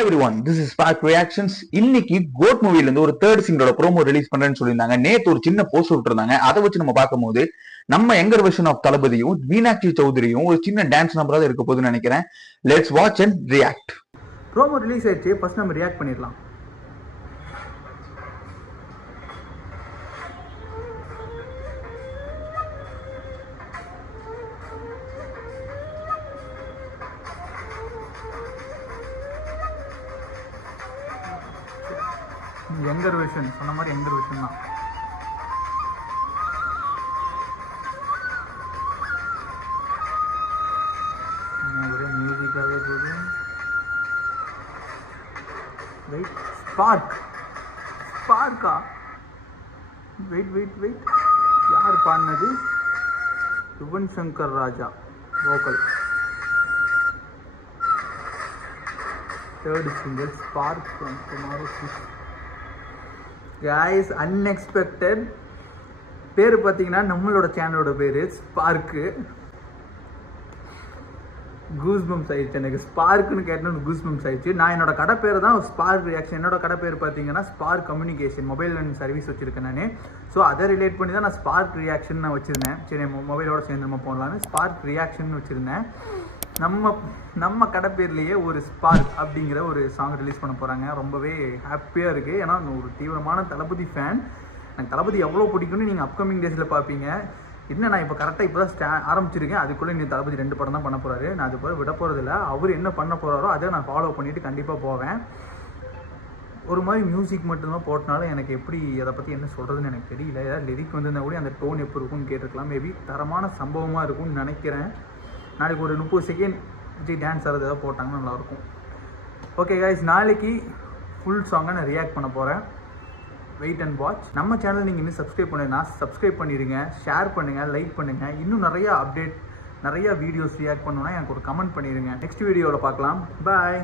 everyone, this is Spark Reactions. இன்னைக்கு code மூவில இருந்து ஒரு தேர்ட் சிங்கரோட ப்ரோமோ ரிலீஸ் பண்றேன்னு சொல்லியிருந்தாங்க. நேத்து ஒரு சின்ன போஸ்ட் விட்டுருந்தாங்க. அதை வச்சு நம்ம பார்க்கும்போது நம்ம யங்கர் வெர்ஷன் ஆஃப் தளபதியும் மீனாட்சி சௌதரியும் ஒரு சின்ன டான்ஸ் நம்பரா இருக்க போகுதுன்னு நினைக்கிறேன். Let's watch and react. Promo release ஆயிடுச்சு, ஃபர்ஸ்ட் நம்ம ரியாக்ட் பண்ணிடலாம். யங்கர் வெர்ஷன் சொன்ன மாதிரி யங்கர் வெர்ஷன் தான். ஒரே மியூசிக்காகவே போகுது. வெயிட், ஸ்பார்க்கா? வெயிட், யார் பாடினது? Yuvan Shankar Raja vocal. Third single spark from Tomorrow Kiss. guys, unexpected. பேர் பார்த்தீங்கன்னா நம்மளோட சேனலோட பேர் ஸ்பார்க்கு. கூஸ் பம்ப்ஸ் ஆயிடுச்சு எனக்கு. ஸ்பார்க்குன்னு கேட்டோன்னு கூஸ் பம்ப்ஸ் ஆயிடுச்சு. நான் என்னோட கடை பேர் தான் ஸ்பார்க் ரியாக்ஷன். என்னோட கடை பேர் பார்த்தீங்கன்னா spark communication mobile and service வச்சிருக்கேன் நான். ஸோ அதை ரிலேட் பண்ணி தான் நான் ஸ்பார்க் ரியாக்ஷன் நான் வச்சுருந்தேன். சரி, மொபைலோட சேர்ந்து நம்ம போடலான்னு ஸ்பார்க் ரியாக்ஷன் வச்சுருந்தேன். நம்ம கடை பேர்லேயே ஒரு ஸ்பார்க் அப்படிங்கிற ஒரு சாங் ரிலீஸ் பண்ண போகிறாங்க. ரொம்பவே ஹாப்பியாக இருக்குது. ஏன்னா ஒரு தீவிரமான தளபதி ஃபேன். எனக்கு தளபதி எவ்வளோ பிடிக்கும்னு நீங்கள் அப்கமிங் டேஸில் பார்ப்பீங்க. என்ன, நான் இப்போ கரெக்டாக இப்போ தான் ஆரம்பிச்சிருக்கேன். அதுக்குள்ளே நீ தளபதி 2 படம் தான் பண்ண போகிறாரு. நான் அது போல விட போகிறதில்ல. அவர் என்ன பண்ண போகிறாரோ அதை நான் ஃபாலோ பண்ணிவிட்டு கண்டிப்பாக போவேன். ஒரு மாதிரி மியூசிக் மட்டும்தான் போட்டனாலும் எனக்கு எப்படி அதை பற்றி என்ன சொல்கிறதுன்னு எனக்கு தெரியல. ஏதாவது லிரிக் வந்திருந்தா கூட அந்த டோன் எப்படி இருக்கும்னு கேட்டிருக்கலாம். மேபி தரமான சம்பவமாக இருக்கும்னு நினைக்கிறேன். நாளைக்கு ஒரு 30 செகண்ட் விஜய் டான்ஸ் ஆகிறது ஏதாவது போட்டாங்கன்னா நல்லாயிருக்கும். ஓகே கைஸ், நாளைக்கு ஃபுல் சாங்கை நான் ரியாக்ட் பண்ண போகிறேன். Wait and watch. நம்ம சேனல் நீங்கள் இன்னும் சப்ஸ்கிரைப் பண்ணுன்னா சப்ஸ்கிரைப் பண்ணிடுங்க, ஷேர் பண்ணுங்கள், லைக் பண்ணுங்கள். இன்னும் நிறையா அப்டேட், நிறையா வீடியோஸ் ரியாக்ட் பண்ணணுன்னா எனக்கு ஒரு கமெண்ட் பண்ணிடுங்க. நெக்ஸ்ட் வீடியோவில் பார்க்கலாம். பாய்.